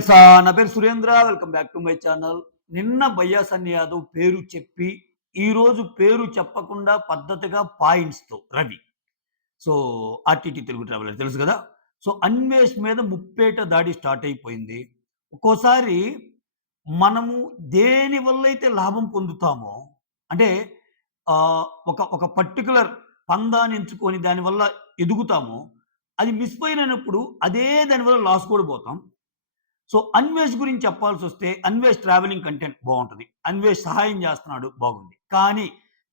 నా పేరు Surendra. Welcome back to my channel. నిన్న బయ్యా సన్ని యాదవ్ పేరు చెప్పి, ఈరోజు పేరు చెప్పకుండా పద్ధతిగా పాయింట్స్‌తో Ravi. So, RTT Telugu traveller తెలుసు గదా! సో, అన్వేష్ మీద ముప్పేట దాడి స్టార్ట్ అయిపోయింది. ఒక్కోసారి మనము దేని వల్లైతే లాభం పొందుతామో, అంటే ఒక ఒక పర్టిక్యులర్ పందాన్ని ఎంచుకొని దానివల్ల ఎదుగుతామో, అది మిస్‌ఫైర్ అయినప్పుడు అదే దానివల్ల లాస్ కూడా పోతాం. సో, 'అన్వేష్' గురించి చెప్పాల్సొస్తే 'అన్వేష్' ట్రావెలింగ్ కంటెంట్ బావుంటది. 'అన్వేష్' సహాయం జేస్తున్నాడు బాగుంది. కానీ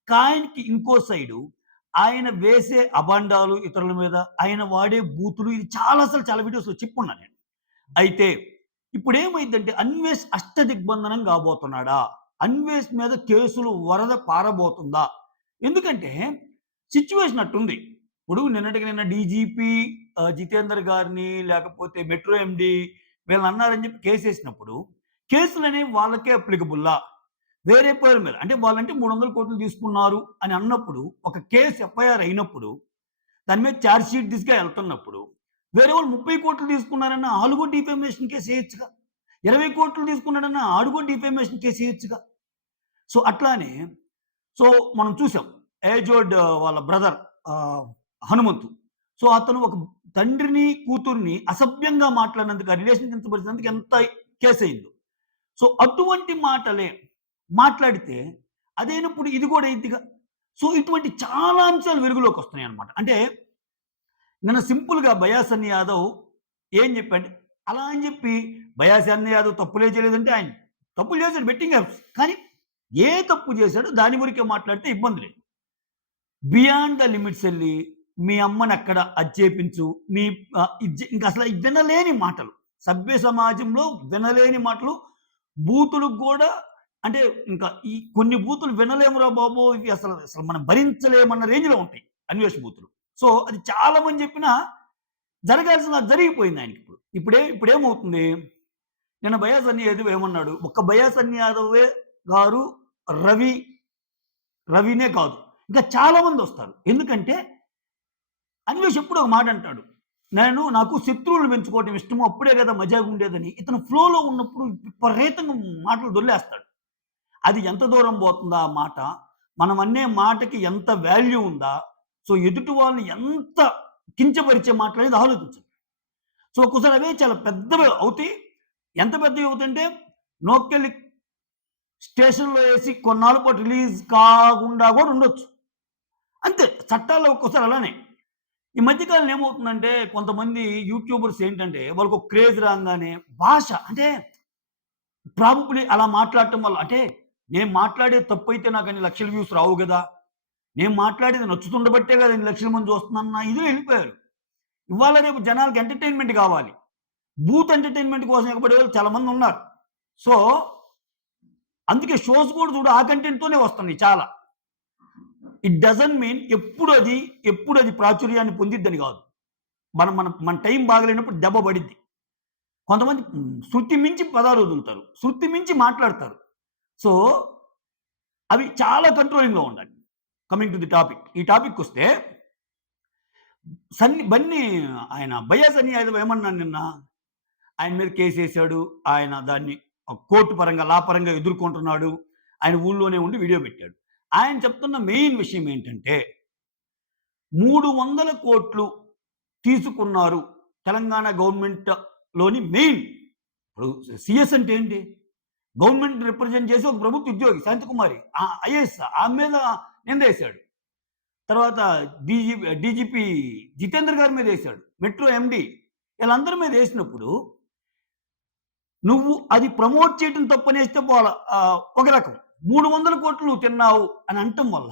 కాయిన్‌కి ఇంకో సైడు ఆయన వేసే అబాండాలు ఇతరుల మీద, ఆయన వాడే బూతులు ఇది చాలా వీడియోస్‌లో చెప్పున్నా నేను. అయితే ఇప్పుడేమైద్దంటే 'అన్వేష్' అష్టదిగ్బంధనం కాబోతున్నాడా? 'అన్వేష్' మీద కేసులు వరద పారబోతుందా? ఎందుకంటే సిట్యుయేషన్ అట్టుంది. ఇప్పుడు నిన్నటికి నిన్న డీజీపీ జితేందర్ గారిని లేకపోతే మెట్రో ఎండీ వీళ్ళని అన్నారని చెప్పి కేసేసినప్పుడు, కేసులనేవి వాళ్ళకే అప్లికబుల్లా? వేరే పేరు మీద అంటే వాళ్ళంటే 300,00,00,000 తీసుకున్నారు అని అన్నప్పుడు, ఒక కేస్ ఎఫ్ఐఆర్ అయినప్పుడు, దాని మీద చార్జ్ షీట్ దిశగా ఎళ్తున్నప్పుడు, వేరే వాళ్ళు 30,00,00,000 తీసుకున్నారన్న ఆళ్ళు కూడా డిఫేమేషన్ కేస్ ఎయచ్చుగా. 20,00,00,000 తీసుకున్నాడన్న ఆడు కూడా డిఫేమేషన్ కేస్ ఎయచ్చుగా. సో, అట్లానే సో, మనం చూసాం. ఏజోడ్ వాళ్ళ బ్రదర్ హనుమంతు. సో, అతను ఒక తండ్రిని, కూతుర్ని అసభ్యంగా మాట్లాడినందుకు, ఆ రిలేషన్ కించపరిచినందుకు ఎంత కేసయిందో. సో, అటువంటి మాటలే మాట్లాడితే అదైనప్పుడు ఇది కూడా అయిద్దిగా. సో, ఇటువంటి చాలా అంశాలు వెలుగులోకొస్తున్నాయన్నమాట. అంటే నిన్న సింపుల్‌గా బయా సన్ని యాదవ్ ఏం చెప్పాడు, అలా అని చెప్పి బయా సన్ని యాదవ్ తప్పులే చేయలేదంటే ఆయన తప్పులు చేశాడు బెట్టింగ్ యాప్స్. కానీ ఏ తప్పు చేశాడో దాని వరకే మాట్లాడితే ఇబ్బంది లేదు. బియాండ్ ద లిమిట్స్ ఎళ్లి, మీ అమ్మనెక్కడ అది చేపించు, మీ ఇంకసల వినలేని మాటలు. సభ్య సమాజంలో వినలేని మాటలు. బూతులకు గూడా అంటే ఇంకా ఈ కొన్ని బూతులు వినలేమురా బాబు! ఇవి అసలు అసలు మనం భరించలేమన్న రేంజ్‌లో ఉంటాయి. అన్వేష్ బూతులు. సో, అది చాలా మంది చెప్పినా జరగాల్సింది జరిగిపోయింది ఆయనకిప్పుడు. ఇప్పుడేమవుతుంది, నిన్న బయా సన్ని యాదవ్ ఏమన్నాడు, ఒక్క బయా సన్ని యాదవే గారు రవి రవినే కాదు. ఇంకా చాలా మందొస్తారు. ఎందుకంటే, అన్వేష్ ఎప్పుడో ఒక మాట అంటాడు. నాకు శత్రువులను పెంచుకోవటం ఇష్టము. అప్పుడే కదా మజాగుండేదని. ఇతను ఫ్లోలో ఉన్నప్పుడు విపరీతంగా మాటలు దొర్లేస్తాడు. అది ఎంత దూరం పోతుందా ఆ మాట? మనం అనే మాటకి ఎంత వాల్యూ ఉందా? సో, ఎదుటి వాళ్ళని ఎంత కించపరిచే మాటలనేది ఆలోచించండి. సో, ఒక్కోసారి అవే చాలా పెద్దవి అవుతాయి. ఎంత పెద్దవి అవుతాయంటే, నోక్కెళ్ళి స్టేషన్‌లో ఏసి కొన్నాళ్ళ పాటు రిలీజ్ కాకుండా కూడా ఉండొచ్చు. అంతే. చట్టాల్లో ఒక్కోసారి అలానే. ఈ మధ్య కాలంలో ఏమవుతుందంటే కొంతమంది యూట్యూబర్స్ ఏంటంటే వాళ్ళకొక క్రేజ్ రాంగానే భాష అంటే ప్రాబబ్లీ అలా మాట్లాడటం వల్ల అంటే నేను మాట్లాడేది తప్పైతే నాకు అన్ని లక్షల వ్యూస్ రావు గదా! నేను మాట్లాడేది నచ్చుతుండబట్టే కదా ఇన్ని లక్షల మంది చూస్తున్నారన్న ఇదిలో ఎళ్ళిపోయారు. ఇవాళ రేపు జనాలకి ఎంటర్‌టైన్‌మెంట్ కావాలి. బూత్ ఎంటర్‌టైన్‌మెంట్ కోసం ఎగబడేవాళ్ళు చాలా మందున్నారు. సో, అందుకే షోస్ కూడా చూడు ఆ కంటెంట్‌తోనే వస్తున్నాయి చాలా. ఇట్ డజంట్ మీన్ ఎప్పుడు అది ప్రాచుర్యాన్ని పొందిద్దని కాదు. మనం మన మన టైం బాగలేనప్పుడు దెబ్బ పడిద్ది. కొంతమంది శృతి మించి పదాలు వదులుతారు. శృతి మించి మాట్లాడతారు. సో, అవి చాలా కంట్రోలింగ్‌లో ఉండాలి. Coming to the topic. ఈ టాపిక్‌కొస్తే బన్నీ ఆయన బయ్యా సన్ని యాదవ్ ఏమన్నాడు నిన్న, ఆయన మీద కేసేసాడు. ఆయన దాన్ని కోర్ట్ పరంగా, లా పరంగా ఎదుర్కొంటున్నాడు. ఆయన ఊళ్ళోనే ఉండి వీడియో పెట్టాడు. ఆయన చెప్తున్న మెయిన్ విషయం ఏంటంటే 300,00,00,000 తీసుకున్నారు. తెలంగాణ గవర్నమెంట్‌లోని మెయిన్ ఇప్పుడు సీఎస్ అంటే ఏంటి? గవర్నమెంట్ రిప్రజెంట్ చేసి ఒక ప్రభుత్వ ఉద్యోగి శాంతకుమారి ఐఏఎస్ ఆమె మీద నిందేశాడు. తర్వాత డీజీపీ జితేందర్ గారి మీద ఏశాడు. మెట్రో ఎండీ వీళ్ళందరి మీద ఏసినప్పుడు నువ్వు అది ప్రమోట్ చేయటం తప్పనేస్తే ఒక రకం. 300,00,00,000 తిన్నావు అని అనటం వల్ల,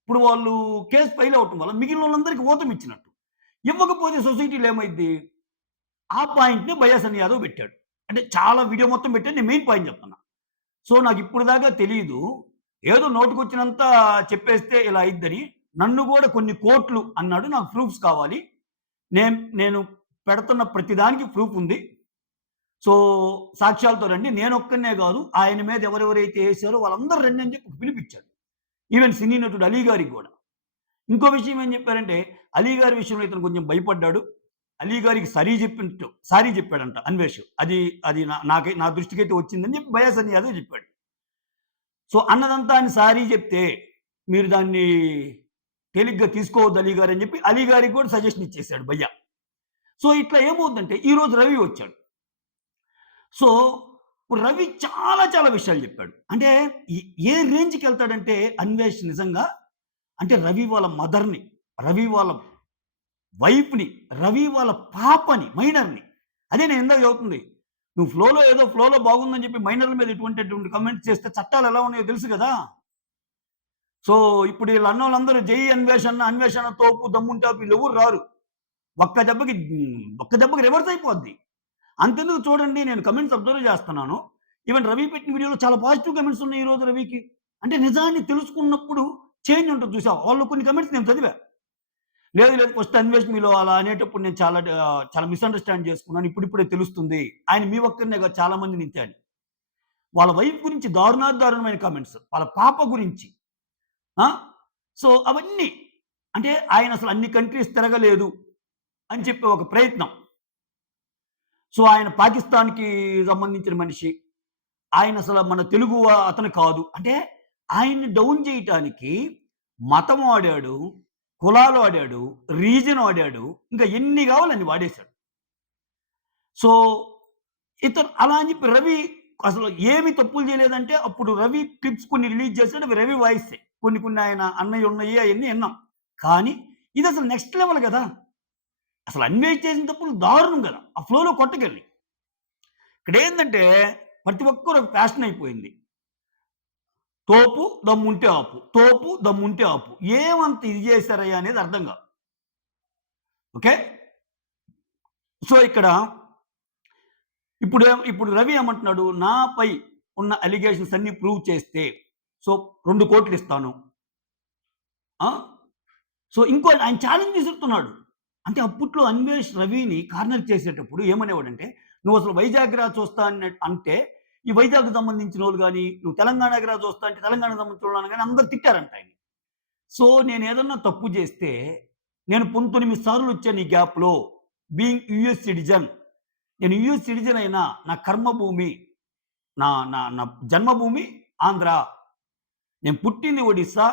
ఇప్పుడు వాళ్ళు కేస్ ఫైల్ అవ్వటం వల్ల మిగిలినోళ్ళందరికీ ఊతమిచ్చినట్టు. ఇవ్వకపోతే సొసైటీలో ఏమైద్ది? ఆ పాయింట్‌ని బయ్యా సన్ని యాదవ్ పెట్టాడు. అంటే చాలా వీడియో మొత్తం పెట్టాడు. నేను మెయిన్ పాయింట్ చెప్తున్నా. సో, నాకిప్పుడు దాకా తెలీదు. ఏదో నోటికొచ్చినంత చెప్పేస్తే ఇలా అయిద్దని. నన్ను గూడా కొన్ని కోట్లు అన్నాడు. నాకు ప్రూఫ్స్ కావాలి. నేను పెడుతున్న ప్రతి దానికి ప్రూఫ్ ఉంది. సో, సాక్ష్యాలతో రండి. నేనొక్కడినే గాదు. ఆయన మీద ఎవరెవరైతే ఏసారో వాళ్ళందరూ రండి అని చెప్పి పిలిపిచ్చాడు. ఈవెన్ సినీ నటుడు అలీ గారికి గూడా. ఇంకో విషయం ఏం చెప్పారంటే, అలీ గారి విషయంలో ఇతను కొంచెం భయపడ్డాడు. అలీ గారికి సారీ చెప్పాడంట అన్వేష్. అది అది నా దృష్టికైతే వచ్చిందని చెప్పి బయాస్ యాదవ్ చెప్పాడు. సో, అన్నదంతా ఆయన సారీ చెప్తే, మీరు దాన్ని తేలిగ్గా తీసుకోవద్దు అలీ గారని చెప్పి అలీ గారికి కూడా సజెషన్ ఇచ్చేసాడు భయ్య. సో, ఇట్లా ఏమవుద్దంటే ఈరోజు రవి వచ్చాడు. సో, రవి చాలా చాలా విషయాలు చెప్పాడు. అంటే ఏ ఏ రేంజ్‌కెళ్తాడంటే అన్వేష్ నిజంగా అంటే రవి వాళ్ళ మదర్‌ని, రవి వాళ్ళ వైఫ్‌ని, రవి వాళ్ళ పాపని, మైనర్‌ని. అదే నేను ఇందాక చెబుతుంది. నువ్వు ఫ్లోలో బాగుందని చెప్పి మైనర్‌ల మీద ఇటువంటి కామెంట్స్ చేస్తే చట్టాలు ఎలా ఉన్నాయో తెలుసు గదా! సో, ఇప్పుడు ఈళ్ళు అన్నోళ్ళందరూ జై అన్వేషణ, అన్వేషణ తోపు, దమ్ముంటే ఆపు ఈళ్ళెవ్వరు రారు. ఒక్క దెబ్బకి రివర్స్ అయిపోద్ది. అంతెందుకు చూడండి నేను కామెంట్స్ అబ్జర్వ్ చేస్తున్నాను. ఈవెన్ రవి పెట్టిన వీడియోలో చాలా పాజిటివ్ కామెంట్స్ ఉన్నాయి ఈరోజు రవికి. అంటే నిజాన్ని తెలుసుకున్నప్పుడు చేంజ్ ఉంటది చూసావా? వాళ్ళు కొన్ని కామెంట్స్ నేను చదివా. లేదు ఫస్ట్ అన్వేష్ మీలో అలా అనేటప్పుడు నేను చాలా మిస్‌అండర్‌స్టాండ్ చేసుకున్నాను. ఇప్పుడిప్పుడే తెలుస్తుంది. ఆయన మీ ఒక్కరినే కాదు చాలా మందిని ఇంతే అని. వాళ్ళ వైఫ్ గురించి దారుణాతి దారుణమైన కామెంట్స్. వాళ్ళ పాప గురించి. ఆ! సో, అవన్నీ అంటే ఆయనసలు అన్ని కంట్రీస్ తిరగలేదు అని చెప్పి ఒక ప్రయత్నం. సో, ఆయన పాకిస్తాన్‌కి సంబంధించిన మనిషి. ఆయనసల మన తెలుగు అతను కాదు. అంటే ఆయన్ని డౌన్ చేయటానికి మతం వాడాడు, కులాలు వాడాడు, రీజియన్ వాడాడు. ఇంకా ఎన్ని కావాలో అన్ని వాడేశాడు. సో, ఇతను అలా అని చెప్పి రవి అసలు ఏమి తప్పులు చేయలేదంటే అప్పుడు రవి క్లిప్స్ కొన్ని రిలీజ్ చేసాడు. అవి రవి వాయిసే. కొన్ని కొన్ని ఆయన అన్నయి ఉన్నాయి అయన్నీ ఇన్నాం. కానీ ఇదసలు నెక్స్ట్ లెవెల్ గదా! అసలు అన్వేష్ చేసిన తప్పులు దారుణం గదా! ఆ ఫ్లోలో కొట్టకెళ్ళి. ఇక్కడేందంటే ప్రతి ఒక్కరు ఒక ఫ్యాషన్ అయిపోయింది. తోపు దమ్ముంటే ఆపు. తోపు దమ్ముంటే ఆపు. ఏమంత ఇది చేశారయ్యా అనేది అర్థం కాదు. ఓకే. సో, ఇక్కడ ఇప్పుడు రవి ఏమంటున్నాడు? నాపై ఉన్న అలిగేషన్స్ అన్నీ ప్రూవ్ చేస్తే సో 2,00,00,000 ఇస్తాను. ఆ! సో, ఆయన ఛాలెంజ్ విసురుతున్నాడు. అంటే అప్పట్లో అన్వేష్ రవిని కార్నర్ చేసేటప్పుడు ఏమనేవాడంటే, "నువ్వసలు వైజాగ్ రా చూస్తా" అంటే, ఈ వైజాగ్‌కి సంబంధించినోళ్ళు గాని, "నువ్వు తెలంగాణకి రా చూస్తా" అంటే తెలంగాణకు సంబంధించినోళ్ళని గాని అందరూ తిట్టారంట ఆయన్ని. సో, నేనేదన్నా తప్పు చేస్తే, నేను 19 సార్లు వచ్చాను ఈ గ్యాప్‌లో. Being US citizen. నేను యూఎస్ సిటిజన్ అయినా నా కర్మభూమి, నా నా నా జన్మభూమి ఆంధ్ర. నేను పుట్టింది ఒడిస్సా,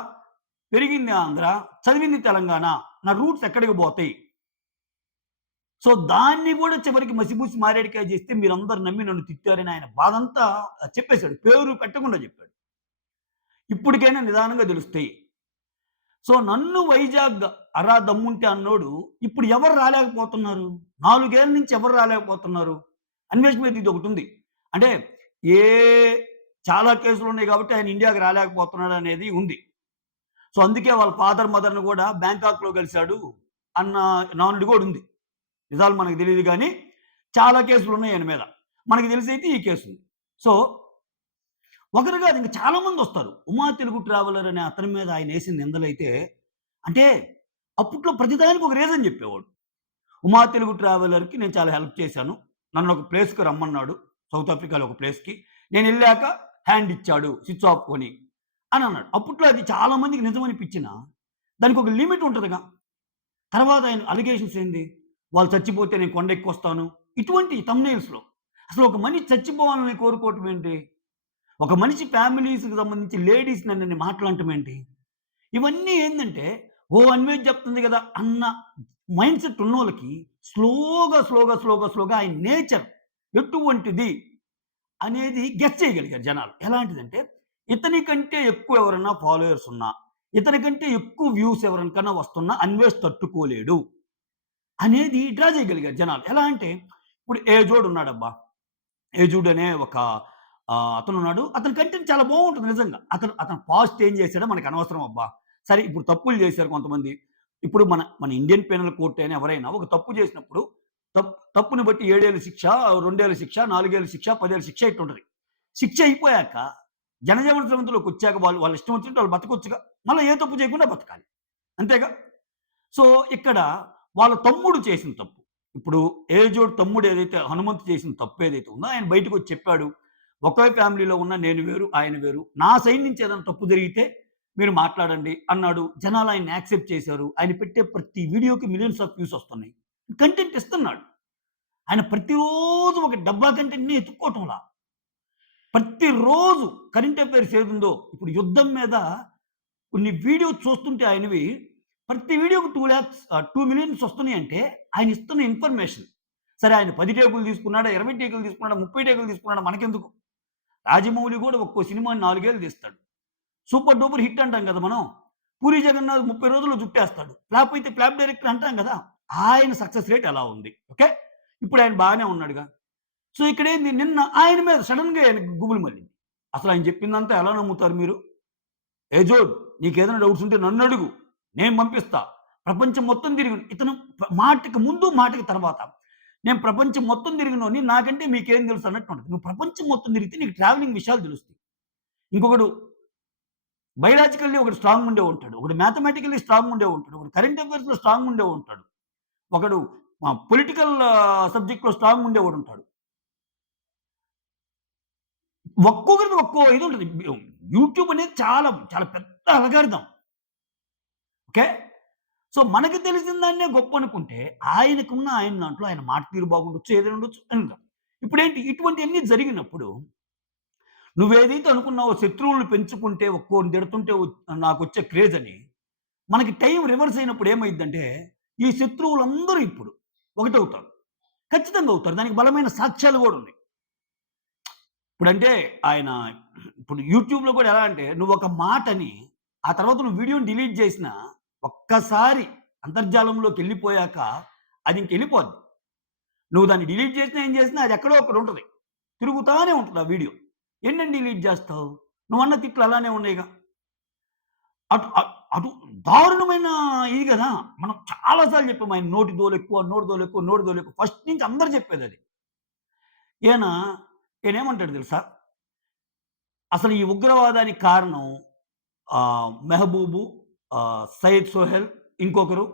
పెరిగింది ఆంధ్ర, చదివింది తెలంగాణ. నా రూట్స్ ఎక్కడికి పోతాయి? సో, దాన్ని గూడా చివరికి మసిబూసి మారేడుకాయ చేస్తే మీరందరూ నమ్మి నన్ను తిట్టారని ఆయన బాధంతా చెప్పేసాడు. పేరు పెట్టకుండా చెప్పాడు. ఇప్పటికైనా నిదానంగా తెలుస్తాయి. సో, నన్ను వైజాగ్ అరా దమ్ముంటే అన్నోడు ఇప్పుడు ఎవరు రాలేకపోతున్నారు? 4 ఏళ్ల నుంచి ఎవరు రాలేకపోతున్నారు? అన్వేష్ మీద ఇదొకటుంది. అంటే ఏ చాలా కేసులున్నాయి కాబట్టి ఆయన ఇండియాకి రాలేకపోతున్నాడనేది ఉంది. సో, అందుకే వాళ్ళ ఫాదర్, మదర్‌ని గూడా బ్యాంకాక్‌లో కలిసాడు అన్న నానుడి గూడా ఉంది. నిజాలు మనకు తెలీదు గానీ, చాలా కేసులున్నాయి ఆయన మీద. మనకి తెలిసైతే ఈ కేసుంది. సో, ఒకరు గాదు ఇంక చాలా మందొస్తారు. ఉమా తెలుగు ట్రావెలర్ అనే అతని మీద ఆయనేసిన నిందలైతే అంటే అప్పట్లో ప్రతిదానికి ఒక రీజన్ జెప్పేవాడు. ఉమా తెలుగు ట్రావెలర్‌కి నేను చాలా హెల్ప్ చేశాను. నన్నొక ప్లేస్‌కి రమ్మన్నాడు. సౌత్ ఆఫ్రికాలో ఒక ప్లేస్‌కి. నేనెళ్ళాక హ్యాండ్ ఇచ్చాడు స్విచ్ ఆఫ్ కొని అనన్నాడు. అప్పట్లో అది చాలా మందికి నిజమనిపిచ్చినా దానికొక లిమిట్ ఉంటదిగా. తర్వాత ఆయన అలిగేషన్స్ ఏంది? వాళ్ళు చచ్చిపోతే నేను కొండెక్కొస్తాను. ఇటువంటి థంబ్‌నెయిల్స్‌లో. అసలు ఒక మనిషి చచ్చిపోవాలని కోరుకోవటం ఏంటి? ఒక మనిషి ఫ్యామిలీస్‌కి సంబంధించి లేడీస్ నన్నన్ని మాటలంటం ఏంటి? ఇవన్నీ ఏందంటే, అన్వేష్ చెప్తుంది గదా! అన్న మైండ్‌సెట్ ఉన్నోళ్ళకి స్లోగా ఆయన నేచర్ ఎటువంటిది అనేది గెస్ చేయగలిగారు జనాలు. ఎలాంటిదంటే, ఇతని కంటే ఎక్కువ ఎవరన్నా ఫాలోయర్స్ ఉన్నా, ఇతని కంటే ఎక్కువ వ్యూస్ ఎవరికన్నా వస్తున్నా అన్వేష్ తట్టుకోలేడు. అనేది డ్రా చేయగలిగారు జనాలు. ఎలా అంటే, ఇప్పుడు ఏజోడ్ ఉన్నాడబ్బా! ఏజుడ్ అనే ఒక అతనున్నాడు. అతని కంటెంట్ చాలా బావుంటుంది నిజంగా. అతను పాస్ట్ ఏం చేశాడో మనకనవసరం అబ్బా! సరే ఇప్పుడు తప్పులు చేశారు కొంతమంది. ఇప్పుడు మన మన ఇండియన్ పీనల్ కోర్ట్ అయినా ఎవరైనా ఒక తప్పు చేసినప్పుడు తప్పుని బట్టి 7 ఏళ్ల శిక్ష, 2 ఏళ్ల శిక్ష, 4 ఏళ్ల శిక్ష, 10 ఏళ్ల శిక్ష ఇట్టుంటది. శిక్ష అయిపోయాక జనజీవన స్రవంతిలోకొచ్చాక వాళ్ళ ఇష్టం వచ్చినట్టు వాళ్ళు బతకొచ్చుగా. మళ్ళా ఏ తప్పు చేయకుండా బతకాలి. అంతేగా? సో, ఇక్కడ వాళ్ళ తమ్ముడు చేసిన తప్పు. ఇప్పుడు ఏజోడ్ తమ్ముడు ఏదైతే హనుమంతు చేసిన తప్పేదైతే ఉందో ఆయన బయటకొచ్చి చెప్పాడు. ఒకే ఫ్యామిలీలో ఉన్న నేను వేరు, ఆయన వేరు. నా సైడ్ నుంచి ఏదైనా తప్పు జరిగితే మీరు మాట్లాడండి అన్నాడు. జనాలు ఆయన్ని యాక్సెప్ట్ చేశారు. ఆయన పెట్టే ప్రతి వీడియోకి మిలియన్స్ ఆఫ్ వ్యూస్ వస్తున్నాయి. కంటెంట్ ఇస్తున్నాడు. ఆయన ప్రతిరోజు ఒక డబ్బా కంటెంట్‌ని ఎతుక్కోవటంలా. ప్రతిరోజు కరెంట్ అఫైర్స్ ఏదుందో, ఇప్పుడు యుద్ధం మీద కొన్ని వీడియోస్ చూస్తుంటే ఆయనవి ప్రతి వీడియోకి 2,00,000 వస్తున్నాయంటే ఆయన ఇస్తున్న ఇన్ఫర్మేషన్. సరే ఆయన 10 టేకులు తీసుకున్నాడా, 20 టేకులు తీసుకున్నాడా, 30 టేకులు తీసుకున్నాడా మనకెందుకు? రాజమౌళి కూడా ఒక్కో సినిమాని 4 ఏళ్ళు తీస్తాడు. సూపర్ డూపర్ హిట్ అంటాం కదా మనం. పూరి జగన్నాథ్ 30 రోజుల్లో జుట్టేస్తాడు. ఫ్లాప్ అయితే ఫ్లాప్ డైరెక్టర్ అంటాం కదా! ఆయన సక్సెస్ రేట్ అలా ఉంది. ఓకే. ఇప్పుడు ఆయన బాగానే ఉన్నాడుగా. సో ఇక్కడేంది నిన్న ఆయన మీద సడెన్‌గా ఆయనకి గుబులు మళ్ళింది. అసలు ఆయన చెప్పిందంతా ఎలా నమ్ముతారు మీరు? "ఏ జోడ్ నీకేదైనా డౌట్స్ ఉంటే నన్నడుగు. నేను పంపిస్తా. ప్రపంచం మొత్తం తిరిగి" ఇతను మాటకి ముందు, మాటకి తర్వాత. "నేను ప్రపంచం మొత్తం తిరిగినోడిని. నాకంటే మీకేం తెలుసు" అన్నట్టు ఉంటది. నువ్వు ప్రపంచం మొత్తం తిరిగితే నీకు ట్రావెలింగ్ విషయాలు తెలుస్తాయి. ఇంకొకడు బయోలాజికల్లీ ఒకడు స్ట్రాంగ్ ఉండే ఉంటాడు. ఒకడు మ్యాథమెటికల్లీ స్ట్రాంగ్ ఉండే ఉంటాడు. ఒకడు కరెంట్ అఫైర్స్‌లో స్ట్రాంగ్ ఉండే ఉంటాడు. ఒకడు పొలిటికల్ సబ్జెక్ట్‌లో స్ట్రాంగ్ ఉండేవాడుంటాడు. ఒక్కొక్కరిది ఒక్కో ఇది ఉంటది. యూట్యూబ్ అనేది చాలా, చాలా పెద్ద అల్గారిథం. ఓకే. సో, మనకి తెలిసిన దాన్నే గొప్పనుకుంటే, ఆయన దాంట్లో ఆయన మాట తీరు బాగుండొచ్చు, ఏదైనా ఉండొచ్చు అంటాం. ఇప్పుడేంటి ఇటువంటియన్నీ జరిగినప్పుడు, నువ్వేదైతే అనుకున్నావో శత్రువులను పెంచుకుంటే ఒక్కోరిని తిడుతుంటే నాకొచ్చే క్రేజ్ అని, మనకి టైం రివర్స్ అయినప్పుడు ఏమైద్దంటే, ఈ శత్రువులందరూ ఇప్పుడు ఒకటవుతారు. ఖచ్చితంగా అవుతారు. దానికి బలమైన సాక్ష్యాలు గూడా ఉన్నాయి. ఇప్పుడంటే ఆయన ఇప్పుడు యూట్యూబ్‌లో కూడా ఎలా అంటే నువ్వొక మాటని, ఆ తర్వాత నువ్వు వీడియోని డిలీట్ చేసినా, ఒక్కసారి అంతర్జాలంలోకెళ్ళిపోయాక అది ఇంకెళ్ళిపోద్ది. నువ్వు దాన్ని డిలీట్ చేసినా, ఏం చేసినా అది ఎక్కడో అక్కడ ఉంటది. తిరుగుతానే ఉంటది ఆ వీడియో. ఎన్నని డిలీట్ చేస్తావు? నువ్వన్న తిట్లు అలానే ఉన్నాయిగా. అటు దారుణమైన ఇది గదా! మనం చాలా సార్లు చెప్పాము. ఆయన నోటి దోలెక్కువ, నోటి దోలెక్కువ, నోటి దోలెక్కువ. ఫస్ట్ నుంచి అందరూ చెప్పేదది. ఈయన ఈయనేమంటాడు తెలుసా? అసలు ఈ ఉగ్రవాదానికి కారణం మెహబూబు, సయ్యద్ సోహెల్, ఇంకొకరు,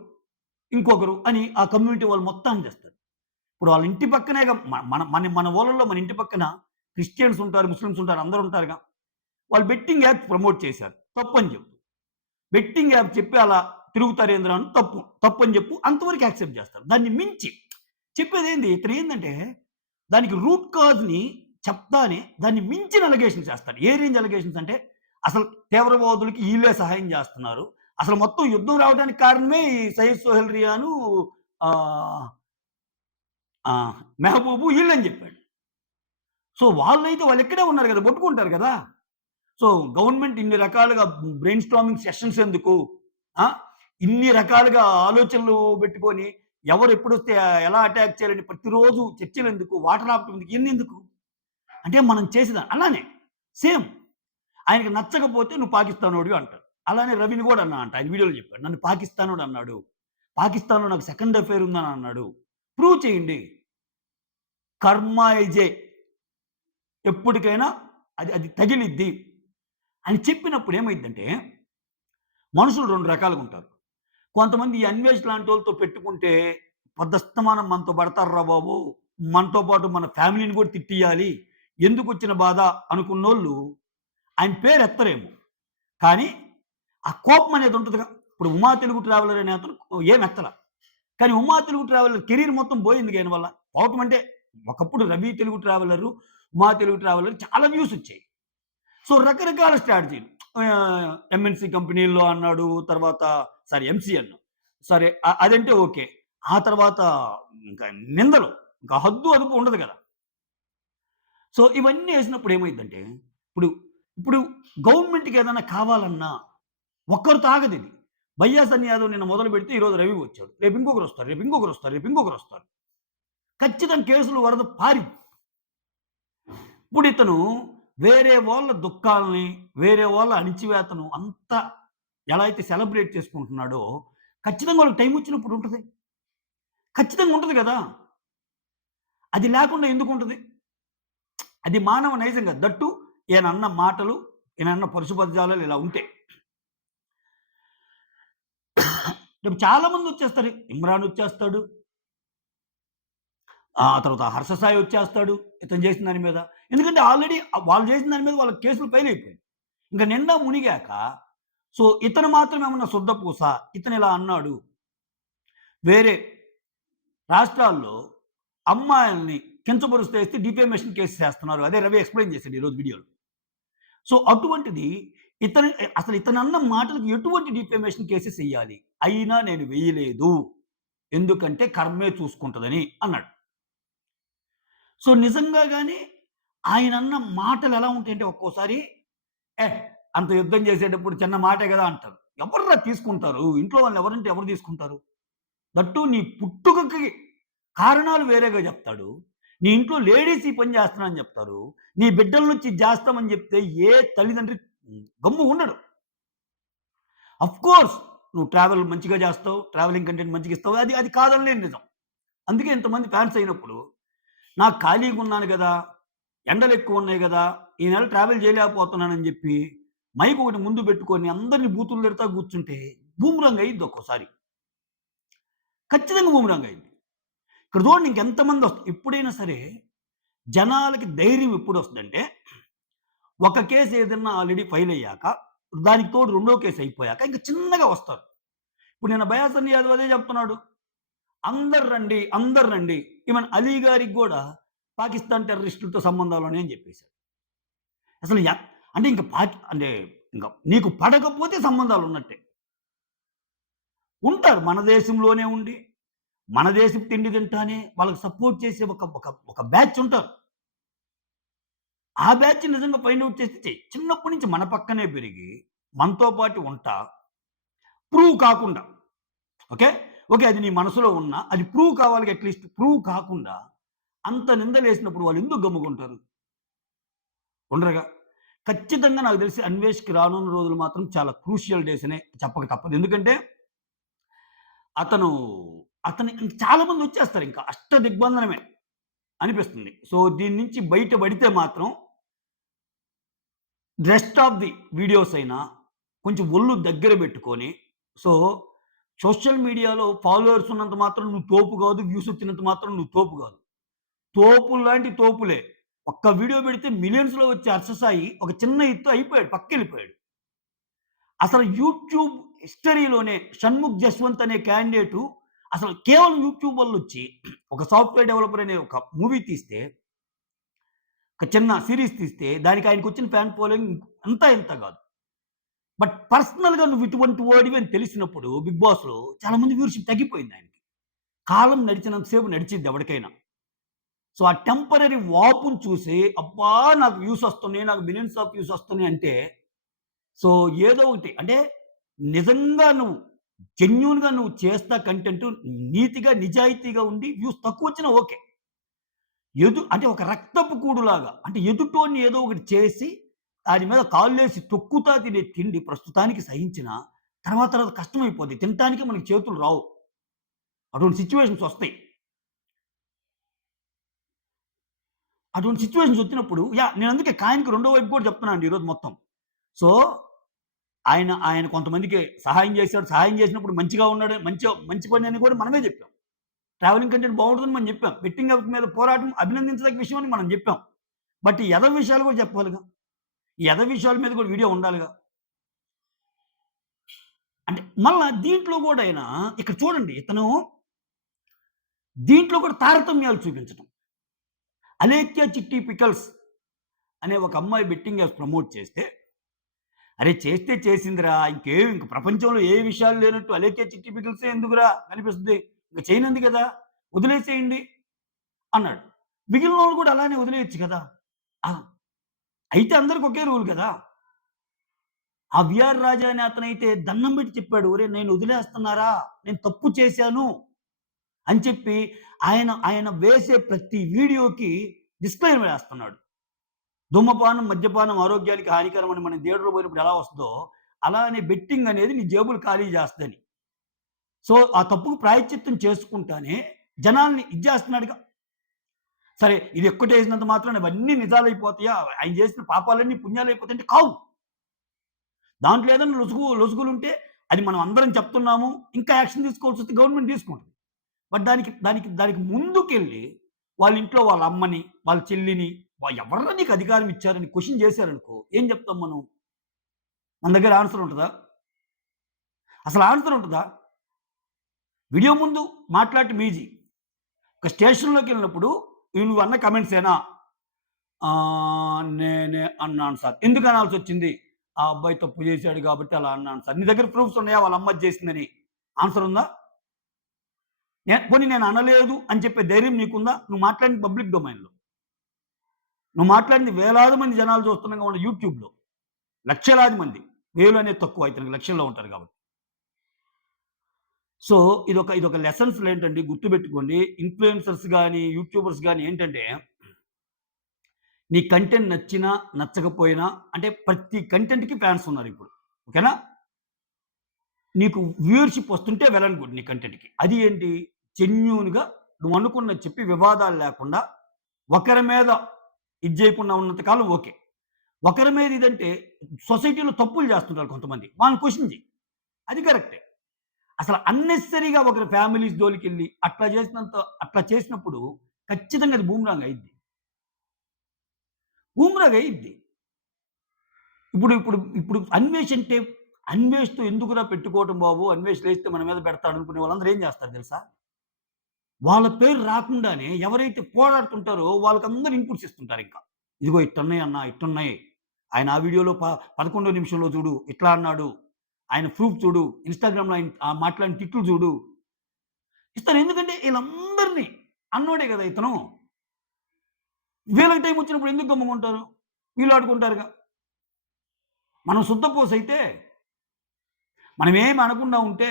ఇంకొకరు అని ఆ కమ్యూనిటీ వాళ్ళు మొత్తాన్ని చేస్తారు. ఇప్పుడు వాళ్ళ ఇంటి పక్కనేగా మన మన మన ఊర్లలో మన ఇంటి పక్కన క్రిస్టియన్స్ ఉంటారు, ముస్లిమ్స్ ఉంటారు, అందరూ ఉంటారుగా. వాళ్ళు బెట్టింగ్ యాప్ ప్రమోట్ చేశారు. తప్పని చెప్పు. బెట్టింగ్ యాప్ చెప్పి అలా తిరుగుతారేందిరా అని తప్పు. తప్పని చెప్పు. అంతవరకు యాక్సెప్ట్ చేస్తారు. దాన్ని మించి చెప్పేదేంది ఇతనేందంటే దానికి రూట్ కాజ్‌ని చెప్తానే దాన్ని మించిన అలిగేషన్స్ ఏస్తాడు. ఏ రేంజ్ అలిగేషన్స్ అంటే అసలు తీవ్రవాదులకి ఈళ్ళే సహాయం జేస్తున్నారు. అసలు మొత్తం యుద్ధం రావడానికి కారణమే ఈ సయ్యద్ సోహెల్ రియాను ఆహ్, మెహబూబు ఈళ్ళని జెప్పాడు. సో వాళ్ళైతే వాళ్ళిక్కడే ఉన్నారు గదా! కొట్టుకుంటారు గదా! సో గవర్నమెంట్ ఇన్ని రకాలుగా బ్రెయిన్ స్టార్మింగ్ సెషన్స్ ఎందుకు? ఆ! ఇన్ని రకాలుగా ఆలోచనలు పెట్టుకొని ఎవరు ఎప్పుడొస్తే ఎలా అటాక్ చేయాలని ప్రతిరోజు చర్చలెందుకు? వాటర్ ఆపటం ఎందుకు? ఇయన్నెందుకు? అంటే మనం చేసేదా అలానే సేమ్. ఆయనకి నచ్చకపోతే నువ్వు పాకిస్తానోడివి అంటాడు. అలానే రవిని గూడా అన్నా అంట. ఆయన వీడియోలో చెప్పాడు. నన్ను పాకిస్తానోడు అన్నాడు. పాకిస్తాన్‌లో నాకు సెకండ్ అఫైర్ ఉందని అన్నాడు. ప్రూవ్ చేయండి. కర్మ ఈజ్ ఏ ఎప్పటికైనా అది అది తగిలిద్ది అని చెప్పినప్పుడు ఏమైద్దంటే, మనుషులు 2 రకాలుగుంటారు. కొంతమంది ఈ అన్వేష్ లాంటోళ్ళతో పెట్టుకుంటే పొద్దస్తమానం మనతో పడతార్రా బాబు! మనతో పాటు మన ఫ్యామిలీని కూడా తిట్టియ్యాలి. ఎందుకొచ్చిన బాధ అనుకున్నోళ్ళు ఆయన పేరు ఎత్తరేమో. కానీ ఆ కోపం అనేది ఉంటదిగా. ఇప్పుడు 'ఉమా తెలుగు ట్రావెలర్' అనే అతను ఏమి ఎత్తల. కానీ 'ఉమా తెలుగు ట్రావెలర్' కెరీర్ మొత్తం పోయింది ఈయన వల్ల. పోవటం అంటే ఒకప్పుడు 'రవి తెలుగు ట్రావెలరు', 'ఉమా తెలుగు ట్రావెలర్' చాలా వ్యూస్ వచ్చాయి. సో రకరకాల స్ట్రాటజీలు. ఎంఎన్‌సి కంపెనీల్లో అన్నాడు. తర్వాత సారీ ఎంసీఎన్. సరే అదంటే ఓకే. ఆ తర్వాత ఇంకా నిందలు. ఇంకా హద్దు, అదుపు ఉండదు గదా! సో ఇవన్నీ ఏసినప్పుడు ఏమైద్దంటే, ఇప్పుడు ఇప్పుడు గవర్నమెంట్‌కి ఏదన్నా కావాలన్నా ఒక్కరితో ఆగదిది. 'భయ్యా సన్ని యాదవ్' నిన్న మొదలుపెడితే ఈరోజు 'రవి' వచ్చాడు. రేపు ఇంకొకరొస్తారు. రేపు ఇంకొకరొస్తారు. రేపు ఇంకొకరొస్తారు. ఖచ్చితంగా కేసులు వరద పారిద్ది. ఇప్పుడితను వేరే వాళ్ళ దుఃఖాల్ని, వేరే వాళ్ళ అణిచివేతను అంతా ఎలా అయితే సెలబ్రేట్ చేసుకుంటున్నాడో, ఖచ్చితంగా వాళ్ళకి టైమొచ్చినప్పుడు ఉంటది. ఖచ్చితంగా ఉంటది గదా! అది లేకుండా ఎందుకుంటది? అది మానవ నైజం కాదు. దట్టు ఈయనన్న మాటలు, ఈయనన్న పరుష పదజాలాలు ఇలా ఉంటే. రేపు చాలా మందొచ్చేస్తారు. ఇమ్రాన్ వచ్చేస్తాడు. ఆ తర్వాత హర్ష సాయి వచ్చేస్తాడు. ఇతను చేసిన దాని మీద. ఎందుకంటే ఆల్రెడీ వాళ్ళు చేసిన దాని మీద వాళ్ళకి కేసులు ఫైల్ అయిపోయాయి. ఇంక నిండా మునిగాక సో, ఇతను మాత్రం ఏమన్నా సుద్దపూస, ఇతనిలా అన్నాడు. వేరే రాష్ట్రాల్లో అమ్మాయిల్ని కించపరుస్తూ ఏస్తే డిఫేమేషన్ కేసెస్ ఏస్తున్నారు. అదే రవి ఎక్స్‌ప్లెయిన్ చేసాడు ఈరోజు వీడియోలో. సో, అటువంటిది ఇతను అసలు ఇతనన్న మాటలకు ఎటువంటి డిఫేమేషన్ కేసెస్ ఎయ్యాలి? అయినా నేను వేయలేదు. ఎందుకంటే కర్మే చూసుకుంటదని అన్నాడు. సో, నిజంగా గాని ఆయనన్న మాటలెలా ఉంటాయంటే ఒక్కోసారి ఏ! అంత యుద్ధం చేసేటప్పుడు చిన్న మాటే గదా! అంటారు. ఎవర్రా తీసుకుంటారు? ఇంట్లో వాళ్ళని ఎవరంటే ఎవరు తీసుకుంటారు? దట్టు నీ పుట్టుకకి కారణాలు వేరేగా జెప్తాడు. నీ ఇంట్లో లేడీస్ ఈ పని జేస్తున్నారని జెప్తారు. నీ బిడ్డలనొచ్చి ఇది జేస్తామని జెప్తే ఏ తల్లిదండ్రి గమ్ము ఉండడు. అఫ్‌కోర్స్ నువ్వు ట్రావెల్ మంచిగా జేస్తావు. ట్రావెలింగ్ కంటెంట్ మంచిగా ఇస్తావు. అది అది కాదనలేను నిజం. అందుకే ఇంతమంది ఫ్యాన్స్ అయినప్పుడు నాకు ఖాళీగున్నాను గదా! ఎండలెక్కువున్నాయి గదా! ఈ నెల ట్రావెల్ చేయలేకపోతున్నానని జెప్పి మైక్ ఒకటి ముందు బెట్టుకొని అందరిని బూతులు తిడతా గూర్చుంటే బూమరాంగ్ అయ్యిద్ది ఒక్కోసారి. ఖచ్చితంగా బూమరాంగ్ అయ్యిద్ది. ఇక్కడ చూడండి ఇంకెంతమంది ఎప్పుడైనా సరే జనాలకి ధైర్యం ఎప్పుడొస్తదంటే, ఒక కేస్ ఏదన్నా ఆల్రెడీ ఫైల్ అయ్యాక, దానికి తోడు రెండో కేస్ అయిపోయాక ఇంక చిన్నగా వస్తారు. ఇప్పుడు నిన్న బయాసన్ యాదవ్ అదే చెప్తున్నాడు. అందరు రండి, అందరు రండి. ఈవెన్ అలీ గారికి గూడా పాకిస్తాన్ టెర్రరిస్టులతో సంబంధాలున్నాయి అని జెప్పేసాడు. అసలు అంటే ఇంక అంటే ఇంక నీకు పడకపోతే సంబంధాలున్నట్టే. ఉంటారు మన దేశంలోనే ఉండి, మన దేశపు తిండి తింటానే వాళ్ళకి సపోర్ట్ చేసే ఒక ఒక ఒక బ్యాచ్ ఉంటారు. ఆ బ్యాచ్ నిజంగా ఫైండ్ ఔట్ చేస్తే చెయ్యి. చిన్నప్పటి నుంచి మన పక్కనే పెరిగి, మనతో పాటు ఉంటా, ప్రూవ్ కాకుండా ఓకే. ఓకే. అది నీ మనసులో ఉన్నా, అది ప్రూవ్ కావాలి అట్‌లీస్ట్ ప్రూవ్ కాకుండా అంత నిందలేసినప్పుడు వాళ్ళు ఎందుకు గమ్ముకుంటారు? ఉండరుగా. ఖచ్చితంగా నాకు తెలిసి అన్వేష్‌కి రానున్న రోజులు మాత్రం చాలా క్రూషియల్ డేస్ అనే చెప్పక తప్పదు. ఎందుకంటే అతను అతను ఇంక చాలా మందొచ్చేస్తారింక. అష్టదిగ్బంధనమే అనిపిస్తుంది. సో, దీని నుంచి బయట పడితే మాత్రం రెస్ట్ ఆఫ్ ది వీడియోస్ అయినా కొంచెం ఒళ్ళు దగ్గర బెట్టుకొని, సో, సోషల్ మీడియాలో ఫాలోవర్స్ ఉన్నంత మాత్రం నువ్వు తోపు గాదు. వ్యూస్ వచ్చినంత మాత్రం నువ్వు తోపు గాదు. తోపుల్లాంటి తోపులే. ఒక్క వీడియో పెడితే మిలియన్స్‌లో వచ్చే 'హర్ష సాయి' ఒక చిన్న ఎత్తు అయిపోయాడు. పక్కకెళ్ళిపోయాడు. అసలు యూట్యూబ్ హిస్టరీలోనే 'షణ్ముఖ్ జస్వంత్' అనే క్యాండిడేటు అసలు కేవలం యూట్యూబ్ వల్లొచ్చి ఒక సాఫ్ట్‌వేర్ డెవలపర్ అనే ఒక మూవీ తీస్తే, ఒక చిన్న సీరీస్ తీస్తే దానికి ఆయనకొచ్చిన ఫ్యాన్ ఫాలోయింగ్ అంతా ఇంతా గాదు. బట్ పర్సనల్‌గా నువ్వు ఇటువంటి వాడివి అని తెలిసినప్పుడు 'బిగ్ బాస్‌లో' చాలా మంది వ్యూవర్‌షిప్ తగ్గిపోయింది ఆయనకి. కాలం నడిచినంత సేపు నడిచిద్ది ఎవడికైనా. సో, ఆ టెంపరరీ వాపుని చూసి అబ్బా! నాకు వ్యూస్ వస్తున్నాయి. నాకు మిలియన్స్ ఆఫ్ వ్యూస్ వస్తున్నాయి అంటే, సో, ఏదో ఒకటి అంటే నిజంగా నువ్వు జెన్యూన్‌గా నువ్వు చేస్తా కంటెంట్ నీతిగా, నిజాయితీగా ఉండి వ్యూస్ తక్కువొచ్చినా ఓకే. అంటే ఒక రక్తపు కూడులాగా అంటే ఎదుటోడిని ఏదో ఒకటి చేసి దాని మీద కాళ్ళేసి తొక్కుతా తినే తిండి ప్రస్తుతానికి సహించినా తర్వాత తర్వాత కష్టమైపోద్ది. తినటానికే మనకి చేతులు రావు. అటువంటి సిట్యుయేషన్స్ ఒస్తాయి. అటువంటి సిట్యుయేషన్స్ వచ్చినప్పుడు నేను అందుకే కాయిన్‌కి రెండో వైపు కూడా చెప్తున్నానండి ఈరోజు మొత్తం. సో, ఆయన ఆయన కొంతమందికి సహాయం చేశాడు. సహాయం చేసినప్పుడు మంచిగా ఉన్నాడు. మంచి పని అని కూడా మనమే చెప్పాం. ట్రావెలింగ్ కంటెంట్ బాగుంటుందని మనం చెప్పాం. బెట్టింగ్ యాప్ మీద పోరాటం అభినందించదగ్గ విషయం అని మనం చెప్పాం. బట్ ఈ ఎదవ విషయాలు కూడా చెప్పాలిగా. ఈ ఎదవ విషయాల మీద కూడా వీడియో ఉండాలిగా. అంటే మళ్ళా దీంట్లో గూడా ఇక్కడ చూడండి ఇతను దీంట్లో కూడా తారతమ్యాలు చూపించటం. 'అలేఖ్య చిట్టి పికల్స్' అనే ఒక అమ్మాయి బెట్టింగ్ యాప్స్ ప్రమోట్ చేస్తే, అరే! చేస్తే చేసిందిరా ఇంక ప్రపంచంలో ఏ విషయాలు లేనట్టు 'అలేఖ్య చిట్టి పికల్సే' ఎందుకురా కనిపిస్తుంది. ఇంక చేయనంది కదా! వదిలేసేయండి అన్నాడు. మిగిలినోళ్ళు కూడా అలానే వదిలేయొచ్చు కదా! ఆ! అయితే అందరికి ఒకే రూల్ కదా! ఆ 'విఆర్ రాజా' అనే అతనైతే దండం పెట్టి చెప్పాడు. "ఒరేయ్! నేను వదిలేస్తున్నారా? నేను తప్పు చేశాను" అని చెప్పి ఆయన ఆయన వేసే ప్రతి వీడియోకి డిస్క్లైమర్ ఏస్తున్నాడు. ధూమపానం, మద్యపానం ఆరోగ్యానికి హానికరం అని మనం థియేటర్‌లో పోయినప్పుడు ఎలా వస్తదో, అలానే బెట్టింగ్ అనేది నీ జేబులు ఖాళీ చేస్తదని. సో, ఆ తప్పుకు ప్రాయశ్చిత్తం చేసుకుంటానే జనాల్ని ఇది చేస్తున్నాడుగా. సరే ఇది ఒక్కటేసినంత మాత్రాన ఇవన్నీ నిజాలైపోతాయా? ఆయన చేసిన పాపాలన్నీ పుణ్యాలైపోతాయంటే కావు. దాంట్లో ఏదైనా లొసుగులుంటే అది మనం అందరం చెప్తున్నాము. ఇంకా యాక్షన్ తీసుకోవాల్సొస్తే గవర్నమెంట్ తీసుకుంటది. బట్ దానికి ముందుకెళ్ళి వాళ్ళ ఇంట్లో వాళ్ళ అమ్మని, వాళ్ళ చెల్లిని ఎవర్రా నీకు అధికారం ఇచ్చారని క్వెషన్ చేశారనుకో ఏం చెప్తాం మనం? మన దగ్గర ఆన్సర్ ఉంటదా? అసలు ఆన్సర్ ఉంటదా? వీడియో ముందు మాట్లాడటం ఈజీ. ఒక స్టేషన్‌లోకి వెళ్ళినప్పుడు నువ్వు అన్న కమెంట్స్ ఏనా? నేనే అన్నాను సార్. ఎందుకు అనాల్సొచ్చింది? ఆ అబ్బాయి తప్పు చేశాడు కాబట్టి అలా అన్నాను సార్. నీ దగ్గర ప్రూఫ్స్ ఉన్నాయా వాళ్ళ అమ్మ అది చేసిందని? ఆన్సర్ ఉందా? పోనీ నేను అనలేదు అని చెప్పే ధైర్యం నీకుందా? నువ్వు మాట్లాడింది పబ్లిక్ డొమైన్‌లో. నువ్వు మాట్లాడింది వేలాది మంది జనాలు చూస్తుండగా ఉన్న యూట్యూబ్‌లో. లక్షలాది మంది. వేలు అనేది తక్కువ ఇతనికి లక్షల్లో ఉంటారు కాబట్టి. సో, ఇదొక లెసన్స్‌లేంటండి గుర్తుపెట్టుకోండి. ఇన్‌ఫ్లుయెన్సర్స్ గాని, యూట్యూబర్స్ గాని ఏంటంటే, నీ కంటెంట్ నచ్చినా, నచ్చకపోయినా అంటే ప్రతి కంటెంట్‌కి ఫ్యాన్స్ ఉన్నారిప్పుడు. ఓకేనా? నీకు వ్యూవర్‌షిప్ వస్తుంటే వెల్ అండ్ గుడ్ నీ కంటెంట్‌కి. అది ఏంటి? జెన్యూన్‌గా నువ్వనుకున్నది చెప్పి వివాదాలు లేకుండా, ఒకరి మీద ఇది జేయకుండా ఉన్నంత కాలం ఓకే. ఒకరి మీద ఇదంటే సొసైటీలో తప్పులు చేస్తుంటారు కొంతమంది. వాళ్ళని క్వెషన్ చెయి. అది కరెక్టే. అసలు అన్నెసెసరీగా ఒకరి ఫ్యామిలీస్ జోలికెళ్ళి అట్లా చేసినప్పుడు ఖచ్చితంగా అది బూమరాంగ్ అయిద్ది. బూమరాంగ్ అయిద్ది. ఇప్పుడు అన్వేష్ అంటే అన్వేష్‌తో ఎందుకురా పెట్టుకోవటం బాబు! అన్వేష్ లేస్తే మన మీద పెడతాడు అనుకునే వాళ్ళందరూ ఏం చేస్తారు తెలుసా? వాళ్ళ పేరు రాకుండానే ఎవరైతే పోరాడుతుంటారో వాళ్ళకందరూ ఇన్‌పుట్స్ ఇస్తుంటారింక. ఇదిగో ఇట్టున్నాయి అన్న, ఇట్టున్నాయి. ఆయన ఆ వీడియోలో 11 నిమిషంలో చూడు ఇట్లా అన్నాడు. ఆయన ప్రూఫ్ చూడు. ఇన్‌స్టాగ్రామ్‌లో ఆయన మాట్లాడిన తిట్లు చూడు. ఇస్తారు. ఎందుకంటే ఈళ్ళందరిని అన్నోడే గదా ఇతను. వీళ్ళకి టైం వచ్చినప్పుడు ఎందుకు గమ్ముగుంటారు? వీళ్ళు ఆడుకుంటారుగా. మనం సుద్దపూసైతే, మనమేమి అనకుండా ఉంటే,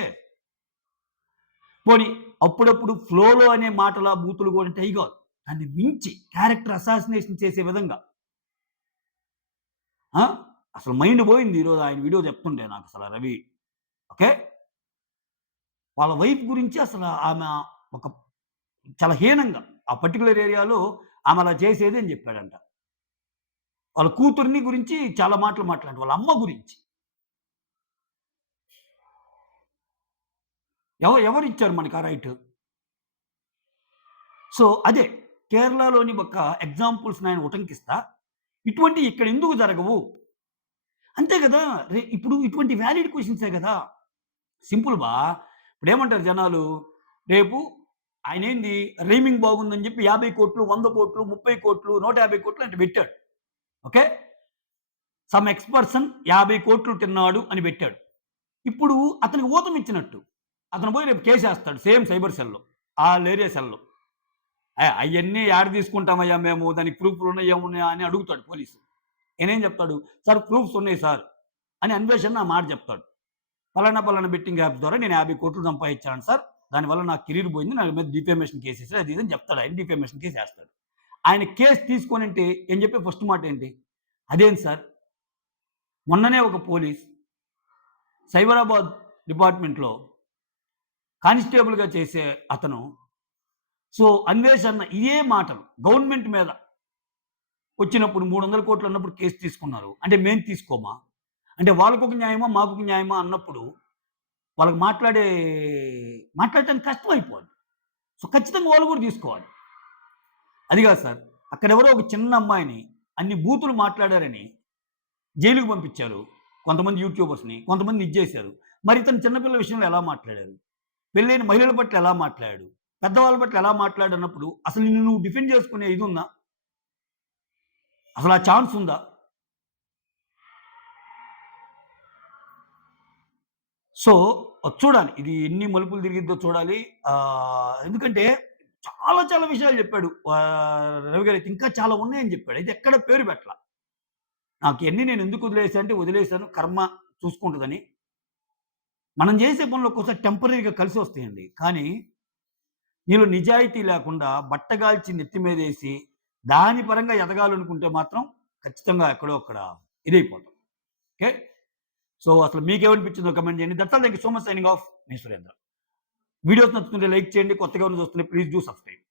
పోనీ అప్పుడప్పుడు ఫ్లోలో అనే మాటలా బూతులు కూడా అంటే అయి కాదు. దాన్ని మించి క్యారెక్టర్ అసాసినేషన్ చేసే విధంగా ఆ! అసలు మైండ్ పోయింది ఈరోజు ఆయన వీడియో చెప్తుంటే నాకసల రవి. ఓకే. వాళ్ళ వైఫ్ గురించి అసల ఆమె ఒక చాలా హీనంగా ఆ పర్టిక్యులర్ ఏరియాలో ఆమె అలా చేసేది అని చెప్పాడంట. వాళ్ళ కూతురిని గురించి చాలా మాటలు మాట్లాడాడు. వాళ్ళ అమ్మ గురించి. ఎవరిచ్చారు మనకు ఆ రైట్? సో, అదే కేరళలోని ఒక ఎగ్జాంపుల్స్ నేను ఉటంకిస్తా. ఇటువంటియి ఇక్కడ ఎందుకు జరగవు? అంతే గదా! ఇప్పుడు ఇటువంటి వాలిడ్ క్వెషన్సే గదా! సింపుల్ బా. ఇప్పుడేమంటారు జనాలు, రేపు ఆయనేంది రైమింగ్ బాగుందని జెప్పి 50,00,00,000, 100,00,00,000, 30,00,00,000, 150,00,00,000 అంటే బెట్టాడు. ఓకే. సమ్ ఎక్స్ పర్సన్ 50,00,00,000 తిన్నాడు అని బెట్టాడు. ఇప్పుడు అతనికి ఊతమిచ్చినట్టు. అతను పోయి రేపు కేసేస్తాడు సేమ్ సైబర్ సెల్‌లో. ఆళ్ళేరియా సెల్‌లో. అయన్నీ యాడ తీసుకుంటామయ్యా మేము. దానికి ప్రూఫ్‌లున్నాయా, ఏమున్నాయా అని అడుగుతాడు పోలీసు. ఈయనేం చెప్తాడు, సార్ ప్రూఫ్స్ ఉన్నాయి సార్ అని అన్వేషణ ఆ మాట చెప్తాడు. పలానా బెట్టింగ్ యాప్స్ ద్వారా నేను 50,00,00,000 సంపాదించాను సార్. దానివల్ల నా కెరీర్ పోయింది. నా మీద డిఫేమేషన్ కేస్ ఏసారు. అది ఇది అని చెప్తాడు. ఆయన డిఫేమేషన్ కేస్ ఏస్తాడు. ఆయన కేస్ తీసుకోనంటే ఈయన చెప్పే ఫస్ట్ మాట ఏంటి? అదేంటి సార్ మొన్ననే ఒక పోలీస్ సైబరాబాద్ డిపార్ట్మెంట్‌లో కానిస్టేబుల్‌గా చేసే అతను సో, అన్వేషణ ఇదే మాటలు గవర్నమెంట్ మీద వచ్చినప్పుడు 300,00,00,000 అన్నప్పుడు కేస్ తీసుకున్నారు. అంటే మేము తీసుకోమా? అంటే వాళ్ళకొక న్యాయమా? మాకొక న్యాయమా? అన్నప్పుడు వాళ్ళకి మాట్లాడటానికి కష్టమైపోద్ది. సో, ఖచ్చితంగా వాళ్ళు కూడా తీసుకోవాలి. అది కాదు సార్. అక్కడెవరో ఒక చిన్న అమ్మాయిని అన్ని బూతులు మాట్లాడారని జైలుకి పంపించారు. కొంతమంది యూట్యూబర్స్‌ని. కొంతమందిని ఇది చేశారు. మరి ఇతను చిన్న పిల్లల విషయంలో ఎలా మాట్లాడారు? పెళ్ళైన మహిళల పట్ల ఎలా మాట్లాడాడు? పెద్దవాళ్ళ పట్ల ఎలా మాట్లాడన్నప్పుడు అసలు నిన్ను నువ్వు డిఫెండ్ చేసుకునే ఇదుందా? అసలు ఆ ఛాన్స్ ఉందా? సో, చూడాలి. ఇది ఎన్ని మలుపులు తిరిగిద్దో చూడాలి. ఎందుకంటే చాలా చాలా విషయాలు చెప్పాడు. రవి గారైతే ఇంకా చాలా ఉన్నాయని చెప్పాడు. అయితే ఎక్కడ పేరు పెట్టల. నాకు ఇయన్నీ నేను ఎందుకు వదిలేసా అంటే వదిలేసాను. కర్మ చూసుకుంటదని. మనం చేసే పనులు ఒక్కోసారి టెంపరరీగా కలిసొస్తాయండి. కానీ నీలో నిజాయితీ లేకుండా బట్టగాల్చి నెత్తి మీదేసి దాని పరంగా ఎదగాలనుకుంటే మాత్రం ఖచ్చితంగా ఎక్కడో అక్కడ ఇదైపోతాం. ఓకే. సో, అసలు మీకేమనిపించిందో కామెంట్ చేయండి. That's all. Thank you so much. Signing off. మీ సురేంద్ర. వీడియోస్ నచ్చుతుంటే లైక్ చేయండి. కొత్తగా ఎవరైనా చూస్తుంటే ప్లీజ్ డూ సబ్స్క్రైబ్.